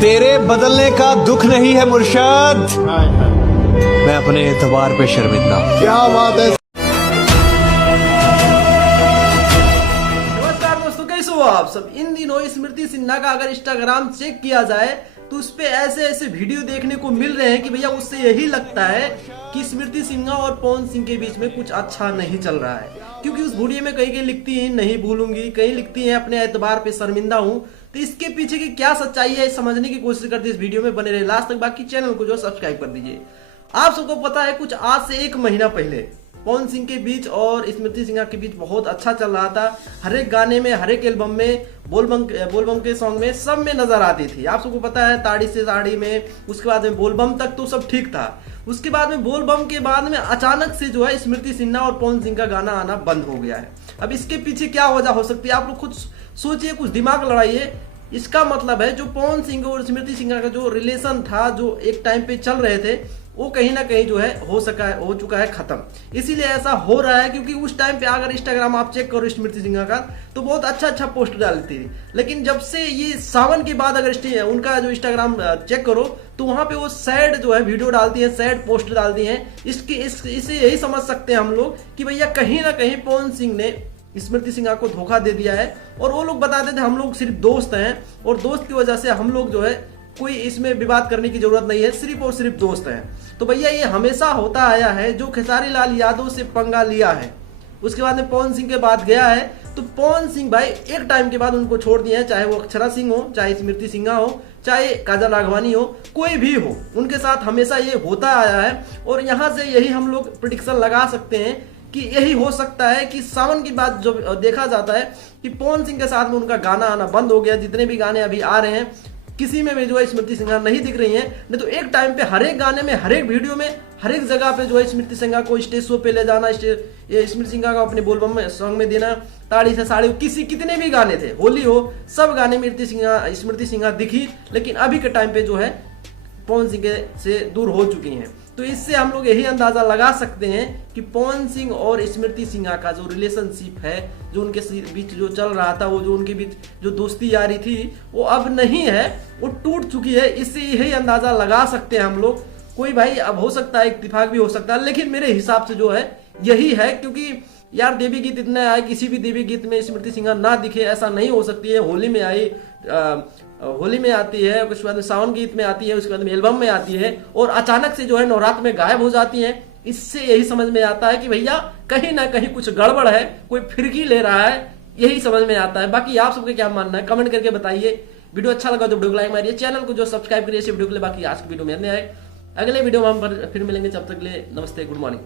तेरे बदलने का दुख नहीं है मुर्शद, मैं अपने एतबार पे शर्मिंदा। क्या बात है। नमस्कार दोस्तों, कैसे हो आप सब। इन दिनों स्मृति सिन्हा का अगर इंस्टाग्राम चेक किया जाए तो उस पे ऐसे ऐसे वीडियो देखने को मिल रहे हैं कि भैया उससे यही लगता है कि स्मृति सिन्हा और पवन सिंह के बीच में कुछ अच्छा नहीं चल रहा है। क्योंकि उस वीडियो में कहीं कहीं लिखती हैं नहीं भूलूंगी, कहीं लिखती हैं अपने एतबार पे शर्मिंदा हूं। तो इसके पीछे की क्या सच्चाई है समझने की कोशिश करते इस वीडियो में बने रहे लास्ट तक। बाकी चैनल को जो सब्सक्राइब कर दीजिए। आप सबको पता है कुछ आज से 1 महीना पहले पवन सिंह के बीच और स्मृति सिन्हा के बीच बहुत अच्छा चल रहा था। हर एक गाने में, हर एक एल्बम में, बोलबम के सॉन्ग में, सब में नजर आती थी। आप सबको पता है ताड़ी से साड़ी में, उसके बाद में बोलबम तक तो सब ठीक था। उसके बाद में बोलबम के बाद में अचानक से जो है स्मृति सिन्हा और पवन सिंह का गाना आना बंद हो गया है। अब इसके पीछे क्या वजह हो सकती है आप लोग खुद सोचिए, कुछ दिमाग लड़ाइए। इसका मतलब है जो पवन सिंह और स्मृति सिन्हा का जो रिलेशन था, जो एक टाइम पे चल रहे थे, वो कहीं ना कहीं जो है हो चुका है खत्म। इसीलिए ऐसा हो रहा है क्योंकि उस टाइम पे अगर इंस्टाग्राम आप चेक करो स्मृति सिन्हा का तो बहुत अच्छा पोस्ट डालती थी। लेकिन जब से ये सावन के बाद अगर उनका जो इंस्टाग्राम चेक करो तो वहां पे वो सैड जो है वीडियो डालती है, सैड पोस्ट डालती है। इसे यही समझ सकते हैं हम लोग कि भैया कहीं ना कहीं पवन सिंह ने स्मृति सिन्हा को धोखा दे दिया है। और वो लोग बताते थे हम लोग सिर्फ दोस्त हैं और दोस्त की वजह से हम लोग जो है कोई इसमें विवाद करने की जरूरत नहीं है, सिर्फ और सिर्फ दोस्त हैं। तो भैया ये हमेशा होता आया है। जो खेसारी लाल यादव से पंगा लिया है उसके बाद में पवन सिंह के बाद गया है, तो पवन सिंह भाई एक टाइम के बाद उनको छोड़ दिए हैं। चाहे वो अक्षरा सिंह हो, चाहे स्मृति सिन्हा हो, चाहे काजल राघवानी हो, कोई भी हो, उनके साथ हमेशा ये होता आया है। और यहाँ से यही हम लोग प्रेडिक्शन लगा सकते हैं कि यही हो सकता है कि सावन की बात जो देखा जाता है कि पवन सिंह के साथ में उनका गाना आना बंद हो गया। जितने भी गाने अभी आ रहे हैं किसी में भी जो है स्मृति सिन्हा नहीं दिख रही है। नहीं तो एक टाइम पे हर एक गाने में, हर एक वीडियो में, हर एक जगह पे जो है स्मृति सिन्हा को स्टेज शो पे ले जाना, स्मृति सिन्हा को अपने बोलबम में सॉन्ग में देना, ताड़ी से साड़ी, कितने भी गाने थे, होली हो, सब गाने में स्मृति सिन्हा दिखी। लेकिन अभी के टाइम पे जो है पवन सिंह से दूर हो चुकी हैं। तो इससे हम लोग यही अंदाजा लगा सकते हैं कि पवन सिंह और स्मृति सिन्हा का जो रिलेशनशिप है, जो उनके बीच जो चल रहा था, वो जो उनके बीच जो दोस्ती यारी थी, वो अब नहीं है, वो टूट चुकी है। इससे यही अंदाजा लगा सकते हैं हम लोग। कोई भाई अब हो सकता है इत्तेफाक भी हो सकता है, लेकिन मेरे हिसाब से जो है यही है। क्योंकि यार देवी गीत इतने आए, किसी भी देवी गीत में स्मृति सिन्हा ना दिखे ऐसा नहीं हो सकती है। होली में आई, होली में आती है, उसके बाद में सावन गीत में आती है, उसके बाद में एल्बम में आती है, और अचानक से जो है नवरात्र में गायब हो जाती है। इससे यही समझ में आता है कि भैया कहीं ना कहीं कुछ गड़बड़ है, कोई फिरकी ले रहा है, यही समझ में आता है। बाकी आप सबके क्या मानना है कमेंट करके बताइए। वीडियो अच्छा लगा तो वीडियो को लाइक मारिए, चैनल को जो सब्सक्राइब करिए इस वीडियो के लिए। बाकी आज की वीडियो में इतने आए, अगले वीडियो में हम फिर मिलेंगे। तब तक के लिए नमस्ते, गुड मॉर्निंग।